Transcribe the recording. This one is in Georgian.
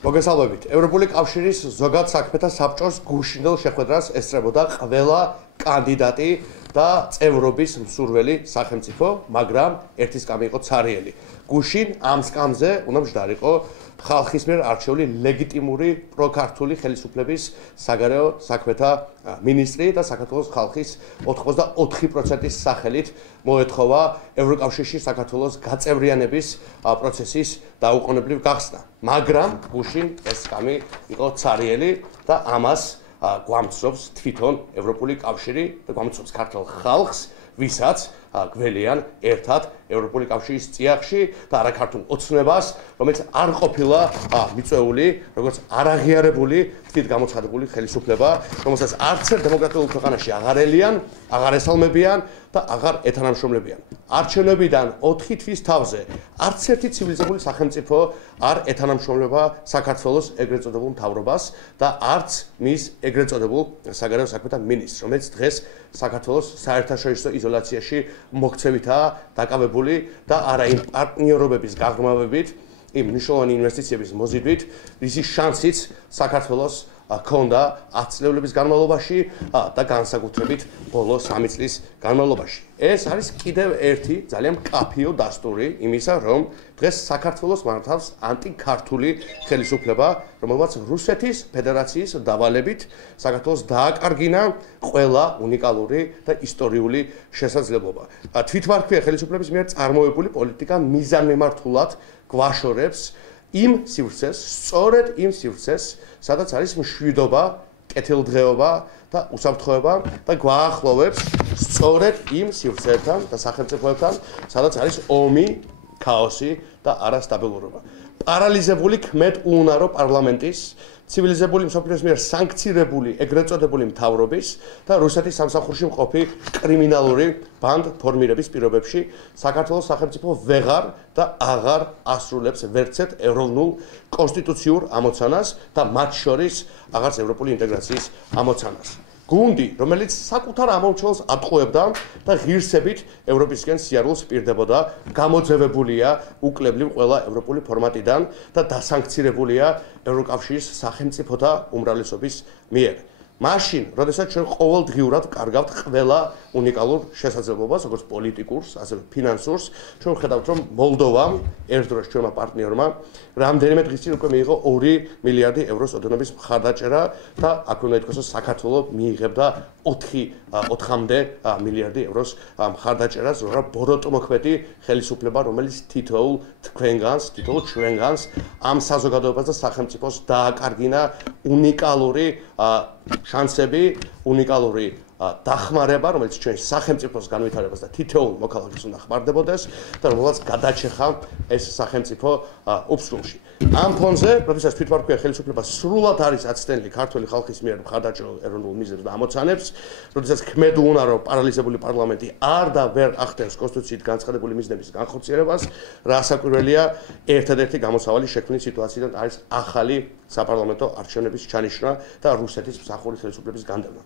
მოგესალმებით. ევროპული კავშირის ზოგად საქმეთა საბჭოს გუშინდელ შეხვედრას ესწრებოდა ყველა კანდიდატი და წევრობის მსურველი სახელმწიფო, მაგრამ ერთის კამი იყო ცარიელი. გუშინ ამ სკამზე უნდა მჯდარიყო ხალხის მიერ არჩეული ლეგიტიმური პროქართული ხელისუფლების საგარეო საქმეთა მინისტრი და საქართველოს ხალხის 84%-ის სახელით მოეთხოვა ევროკავშირში საქართველოს გაწევრიანების პროცესის დაუყოვნებლივ გახსნა. მაგრამ გუშინ ეს სკამი იყო ცარიელი და ამას გვამცნობს თვითონ ევროპული კავშირი და გვამცნობს ქართულ ხალხს, ვისაც გველიან ერთად ევროპული კავშირის წიაღში და არა ქართულ ოცნებას, რომელიც არ ყოფილა მიწვეული, როგორც არაღიარებული თვითგამოცხადებული ხელისუფლება, რომელსაც არც ერთ დემოკრატიულ ქვეყანაში აღარ ელიან, აღარ ესალმებიან და აღარ ეთანამშრომლებიან. არჩევნებიდან 4 თვის თავზე არც ერთი ცივილიზებული სახელმწიფო არ ეთანამშრომლება საქართველოს ეგრეთ წოდებულ მთავრობას და არც მის ეგრეთ წოდებულ საგარეო საქმეთა მინისტრს, რომელიც დღეს საქართველოს საერთაშორისო იზოლაციაში მოქცევითაა დაკავებული და არა იმ პარტნიორობების გაღრმავებით, იმ მნიშვნელოვანი ინვესტიციების მოზიდვით, რის შანსიც საქართველოს ქონდა 10 წლების განმავლობაში და განსაკუთრებით ბოლო 3 წლის განმავლობაში. ეს არის კიდევ ერთი ძალიან მკაფიო დასტური იმისა, რომ დღეს საქართველოს მართავს ანტიქართული ხელისუფლება, რომელმაც რუსეთის ფედერაციის დავალებით საქართველოს დააკარგინა ყველა უნიკალური და ისტორიული შესაძლებლობა. თვითმარქვია ხელისუფლების მიერ წარმოებული პოლიტიკა მიზანმიმართულად გვაშორებს იმ სივრცეს, სწორედ იმ სივრცეს, სადაც არის მშვიდობა, კეთილდღეობა და უსაფრთხოება და გვაახლოვებს სწორედ იმ სივრცეებთან და სახელმწიფოებთან, სადაც არის ომი, ქაოსი და არასტაბილურობა. პარალიზებული ქმედ უუნარო პარლამენტის, ცივილიზებული მსოფლიოს მიერ სანქცირებული ეგრეთ წოდებული მთავრობის და რუსეთის სამსახურში მყოფი კრიმინალური ბანდ ფორმირების პირობებში საქართველოს სახელმწიფო ვეღარ და აღარ ასრულებს ვერცერთ ეროვნულ კონსტიტუციურ ამოცანას და მათ შორის აღარც ევროპული ინტეგრაციის ამოცანას. გუნდი, რომელიც საკუთარ ამომრჩეველს ატყუებდა და ღირსებით ევროპისკენ სიარულს პირდებოდა, გამოძევებულია უკლებლივ ყველა ევროპული ფორმატიდან და დასანქცირებულია ევროკავშირის სახელმწიფოთა უმრავლესობის მიერ. მაშინ, როდესაც ჩვენ ყოველდღიურად კარგავთ ყველა უნიკალურ შესაძლებლობას, როგორც პოლიტიკურს, ასევე ფინანსურს, ჩვენ ხედავთ, რომ მოლდოვამ ერთდროულად ჩვენმა პარტნიორმა რამდენიმე დღის წინ უკვე მიიღო 2 მილიარდი ევროს ოდენობის მხარდაჭერა და აქ უნდა ითქვას, რომ საქართველოს მიიღებდა 4-მდე მილიარდი ევროს მხარდაჭერას, რა ბოროტმოქმედი ხელისუფლება, რომელიც თითოეულ თქვენგანს, თითოეულ ჩვენგანს ამ საზოგადოებას და სახელმწიფოს დააკარგინა უნიკალური შანსები, უნიკალური დახმარება, რომელიც ჩვენ სახელმწიფოს განვითარებას და თითოეულ მოქალაქეს უნდა ხმარდებოდეს და რომელსაც გადაჩეხა ეს სახელმწიფო უფსრულში. ამ ფონზე, როდესაც თვითმარქვია ხელისუფლება სრულად არის აცდენილი ქართული ხალხის მიერ მხარდაჭერილ ეროვნულ მიზნებს და ამოცანებს, როდესაც ქმედ უუნარო პარალიზებული პარლამენტი არ და ვერ ახდენს კონსტიტუციით განცხადებული მიზნების განხორციელებას, რასაკვირველია, ერთადერთი გამოსავალი შექმნის სიტუაციიდან არის ახალი საპარლამენტო არჩევნების ჩანიშვნა და რუსეთის მსახური ხელისუფლების განდევნა.